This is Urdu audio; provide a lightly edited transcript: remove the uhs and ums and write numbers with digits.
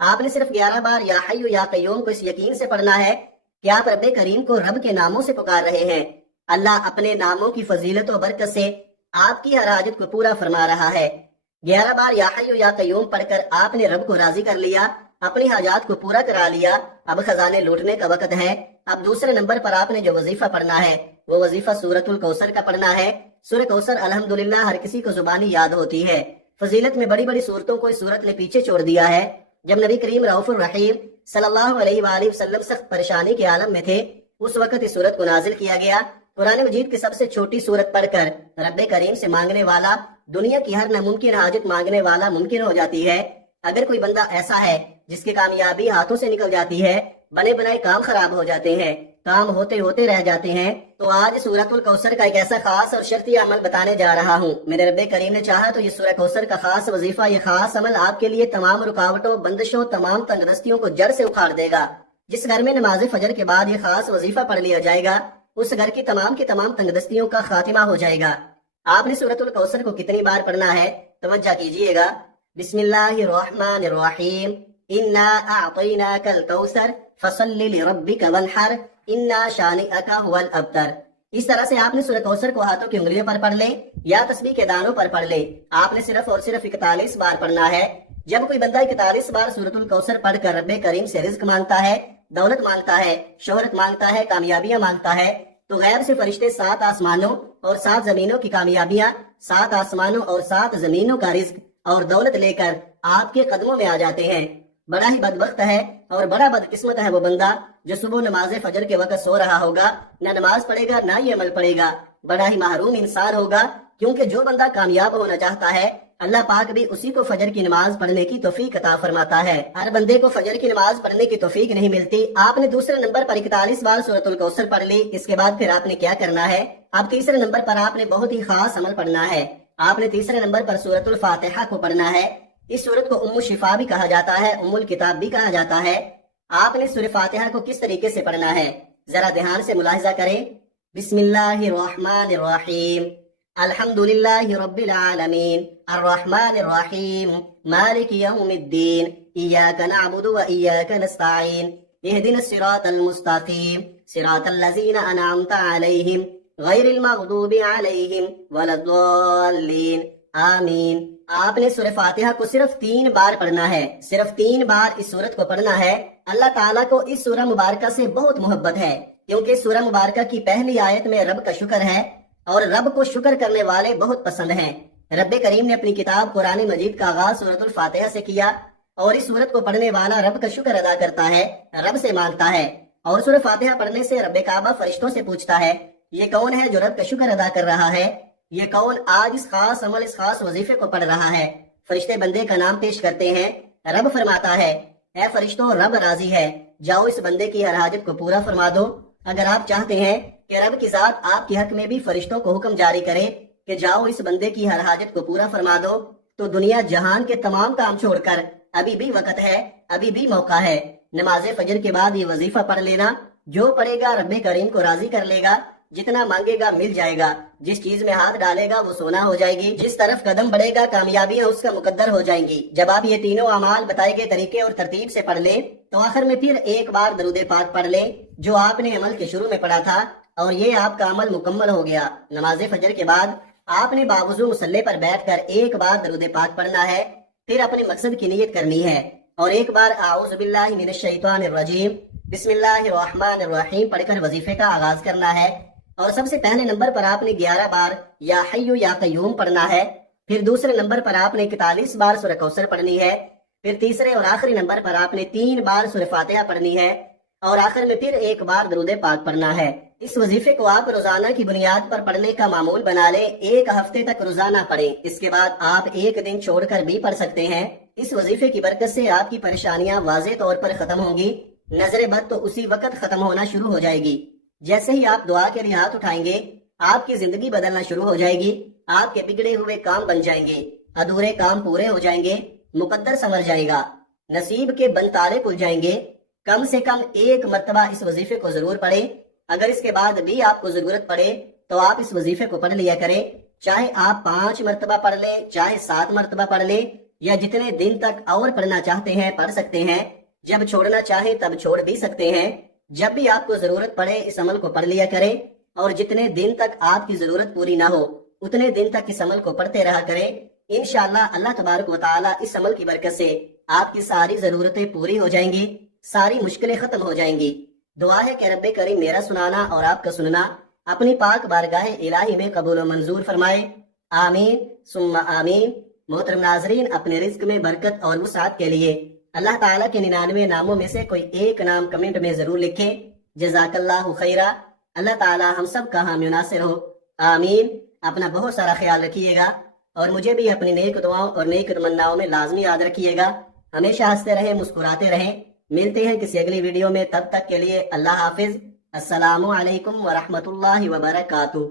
آپ نے صرف 11 بار یا حی یا قیوم کو اس یقین سے پڑھنا ہے کہ آپ رب کریم کو رب کے ناموں سے پکار رہے ہیں۔ اللہ اپنے ناموں کی فضیلت و برکت سے آپ کی ہر حاجت کو پورا فرما رہا ہے۔ 11 بار یا حی یا قیوم پڑھ کر آپ نے رب کو راضی کر لیا، اپنی حاجات کو پورا کرا لیا۔ اب خزانے لوٹنے کا وقت ہے۔ اب دوسرے نمبر پر آپ نے جو وظیفہ پڑھنا ہے وہ وظیفہ سورۃ الکوثر کا پڑھنا ہے۔ سورہ کوثر الحمدللہ ہر کسی کو زبانی یاد ہوتی ہے۔ فضیلت میں بڑی بڑی صورتوں کو اس صورت نے پیچھے چھوڑ دیا ہے۔ جب نبی کریم رؤوف الرحیم صلی اللہ علیہ وآلہ وسلم سخت پریشانی کے عالم میں تھے، اس وقت اس صورت کو نازل کیا گیا۔ قرآن مجید کی سب سے چھوٹی صورت پڑھ کر رب کریم سے مانگنے والا، دنیا کی ہر ناممکن حاجت مانگنے والا ممکن ہو جاتی ہے۔ اگر کوئی بندہ ایسا ہے جس کی کامیابی ہاتھوں سے نکل جاتی ہے، بنے بنائے کام خراب ہو جاتے ہیں، کام ہوتے ہوتے رہ جاتے ہیں، تو آج سورۃ الکوثر کا ایک ایسا خاص اور شرطی عمل بتانے جا رہا ہوں۔ میرے رب کریم نے چاہا تو یہ سورہ کوثر کا خاص وظیفہ، یہ خاص عمل آپ کے لیے تمام رکاوٹوں، بندشوں، تمام تنگ دستیوں کو جڑ سے اکھاڑ دے گا۔ جس گھر میں نماز فجر کے بعد یہ خاص وظیفہ پڑھ لیا جائے گا، اس گھر کی تمام تنگ دستیوں کا خاتمہ ہو جائے گا۔ آپ نے سورۃ الکوثر کو کتنی بار پڑھنا ہے؟ توجہ کیجئے گا۔ بسم اللہ الرحمن الرحیم، انا اعطیناک الکوثر فصل لربک وانحر انا شانئک هو الابتر۔ اس طرح سے آپ نے سورہ کوثر کو ہاتھوں کی انگلیوں پر پڑھ لیں یا تسبیح کے دانوں پر پڑھ لیں۔ آپ نے صرف اور صرف 41 بار پڑھنا ہے۔ جب کوئی بندہ 41 بار سورۃ الکوثر پڑھ کر رب کریم سے رزق مانگتا ہے، دولت مانگتا ہے، شہرت مانگتا ہے، کامیابیاں مانگتا ہے، تو غیب سے فرشتے 7 آسمانوں اور 7 زمینوں کی کامیابیاں، 7 آسمانوں اور 7 زمینوں کا رزق اور دولت لے کر آپ کے قدموں میں آ جاتے ہیں۔ بڑا ہی بدبخت ہے اور بڑا بدقسمت ہے وہ بندہ جو صبح نماز فجر کے وقت سو رہا ہوگا، نہ نماز پڑھے گا نہ یہ عمل پڑھے گا۔ بڑا ہی محروم انسان ہوگا، کیونکہ جو بندہ کامیاب ہونا چاہتا ہے اللہ پاک بھی اسی کو فجر کی نماز پڑھنے کی توفیق عطا فرماتا ہے۔ ہر بندے کو فجر کی نماز پڑھنے کی توفیق نہیں ملتی۔ آپ نے دوسرے نمبر پر 41 بار سورۃ الکوثر پڑھ لی۔ اس کے بعد پھر آپ نے کیا کرنا ہے؟ اب تیسرے نمبر پر آپ نے بہت ہی خاص عمل پڑھنا ہے۔ آپ نے تیسرے نمبر پر سورۃ الفاتحہ کو پڑھنا ہے۔ اس سورت کو ام الشفا بھی کہا جاتا ہے، ام الکتاب بھی کہا جاتا ہے۔ آپ نے سورہ فاتحہ کو کس طریقے سے پڑھنا ہے ذرا دھیان سے ملاحظہ کریں۔ بسم اللہ الرحمن الرحیم، الحمدللہ رب العالمین، الرحمن الرحیم، مالک یوم الدین، ایاک نعبد و ایاک نستعین، اہدنا الصراط المستقیم، صراط الذین انعمت علیہم غیر المغضوب علیہم ولا الضالین، آمین۔ آپ نے سورہ فاتحہ کو صرف 3 بار پڑھنا ہے، صرف 3 بار اس سورت کو پڑھنا ہے۔ اللہ تعالیٰ کو اس سورہ مبارکہ سے بہت محبت ہے، کیونکہ سورہ مبارکہ کی پہلی آیت میں رب کا شکر ہے اور رب کو شکر کرنے والے بہت پسند ہیں۔ رب کریم نے اپنی کتاب قرآن مجید کا آغاز سورۃ الفاتحہ سے کیا، اور اس سورت کو پڑھنے والا رب کا شکر ادا کرتا ہے، رب سے مانگتا ہے۔ اور سورہ فاتحہ پڑھنے سے رب کعبہ فرشتوں سے پوچھتا ہے یہ کون ہے جو رب کا شکر ادا کر رہا ہے؟ یہ کون آج اس خاص عمل، اس خاص وظیفے کو پڑھ رہا ہے؟ فرشتے بندے کا نام پیش کرتے ہیں۔ رب فرماتا ہے اے فرشتوں، رب راضی ہے، جاؤ اس بندے کی ہر حاجت کو پورا فرما دو۔ اگر آپ چاہتے ہیں کہ رب کی ذات آپ کے حق میں بھی فرشتوں کو حکم جاری کرے کہ جاؤ اس بندے کی ہر حاجت کو پورا فرما دو، تو دنیا جہان کے تمام کام چھوڑ کر ابھی بھی وقت ہے، ابھی بھی موقع ہے۔ نماز فجر کے بعد یہ وظیفہ پڑھ لینا۔ جو پڑھے گا رب کریم کو راضی کر لے گا، جتنا مانگے گا مل جائے گا، جس چیز میں ہاتھ ڈالے گا وہ سونا ہو جائے گی، جس طرف قدم بڑھے گا کامیابیاں اس کا مقدر ہو جائیں گی۔ جب آپ یہ تینوں اعمال بتائے گئے طریقے اور ترتیب سے پڑھ لیں تو آخر میں پھر ایک بار درود پاک پڑھ لیں جو آپ نے عمل کے شروع میں پڑھا تھا، اور یہ آپ کا عمل مکمل ہو گیا۔ نماز فجر کے بعد آپ نے باوضو مصلی پر بیٹھ کر ایک بار درود پاک پڑھنا ہے، پھر اپنے مقصد کی نیت کرنی ہے، اور ایک بار اعوذ باللہ من الشیطان الرجیم بسم اللہ الرحمن الرحیم پڑھ کر وظیفے کا آغاز کرنا ہے۔ اور سب سے پہلے نمبر پر آپ نے 11 بار یا حی یا قیوم پڑھنا ہے، پھر دوسرے نمبر پر آپ نے 41 بار سورہ کوثر پڑھنی ہے، پھر تیسرے اور آخری نمبر پر آپ نے 3 بار سورہ فاتحہ پڑھنی ہے، اور آخر میں پھر ایک بار درود پاک پڑھنا ہے۔ اس وظیفے کو آپ روزانہ کی بنیاد پر پڑھنے کا معمول بنا لیں، 1 ہفتے تک روزانہ پڑھیں، اس کے بعد آپ 1 دن چھوڑ کر بھی پڑھ سکتے ہیں۔ اس وظیفے کی برکت سے آپ کی پریشانیاں واضح طور پر ختم ہوں گی، نظر بد تو اسی وقت ختم ہونا شروع ہو جائے گی۔ جیسے ہی آپ دعا کے لیے ہاتھ اٹھائیں گے آپ کی زندگی بدلنا شروع ہو جائے گی، آپ کے بگڑے ہوئے کام بن جائیں گے، ادھورے کام پورے ہو جائیں گے، مقدر سنور جائے گا، نصیب کے بند تالے کھل جائیں گے۔ کم سے کم 1 مرتبہ اس وظیفے کو ضرور پڑھیں۔ اگر اس کے بعد بھی آپ کو ضرورت پڑے تو آپ اس وظیفے کو پڑھ لیا کریں، چاہے آپ 5 مرتبہ پڑھ لیں، چاہے 7 مرتبہ پڑھ لیں، یا جتنے دن تک اور پڑھنا چاہتے ہیں پڑھ سکتے ہیں، جب چھوڑنا چاہیں تب چھوڑ بھی سکتے ہیں۔ جب بھی آپ کو ضرورت پڑے اس عمل کو پڑھ لیا کریں، اور جتنے دن تک آپ کی ضرورت پوری نہ ہو اتنے دن تک اس عمل کو پڑھتے رہا کریں۔ انشاءاللہ اللہ تبارک و تعالی اس عمل کی برکت سے آپ کی ساری ضرورتیں پوری ہو جائیں گی، ساری مشکلیں ختم ہو جائیں گی۔ دعا ہے کہ رب کریم میرا سنانا اور آپ کا سننا اپنی پاک بارگاہ الہی میں قبول و منظور فرمائے، آمین ثم آمین۔ محترم ناظرین، اپنے رزق میں برکت اور وسعت کے لیے اللہ تعالیٰ کے 99 ناموں میں سے کوئی ایک نام کمنٹ میں ضرور لکھیں۔ جزاک اللہ خیرہ۔ اللہ تعالیٰ ہم سب کا حامی و ناصر ہو، آمین۔ اپنا بہت سارا خیال رکھیے گا اور مجھے بھی اپنی نیک دعاؤں اور نیک تمناؤں میں لازمی یاد رکھیے گا۔ ہمیشہ ہنستے رہیں، مسکراتے رہیں۔ ملتے ہیں کسی اگلی ویڈیو میں، تب تک کے لیے اللہ حافظ۔ السلام علیکم ورحمۃ اللہ وبرکاتہ۔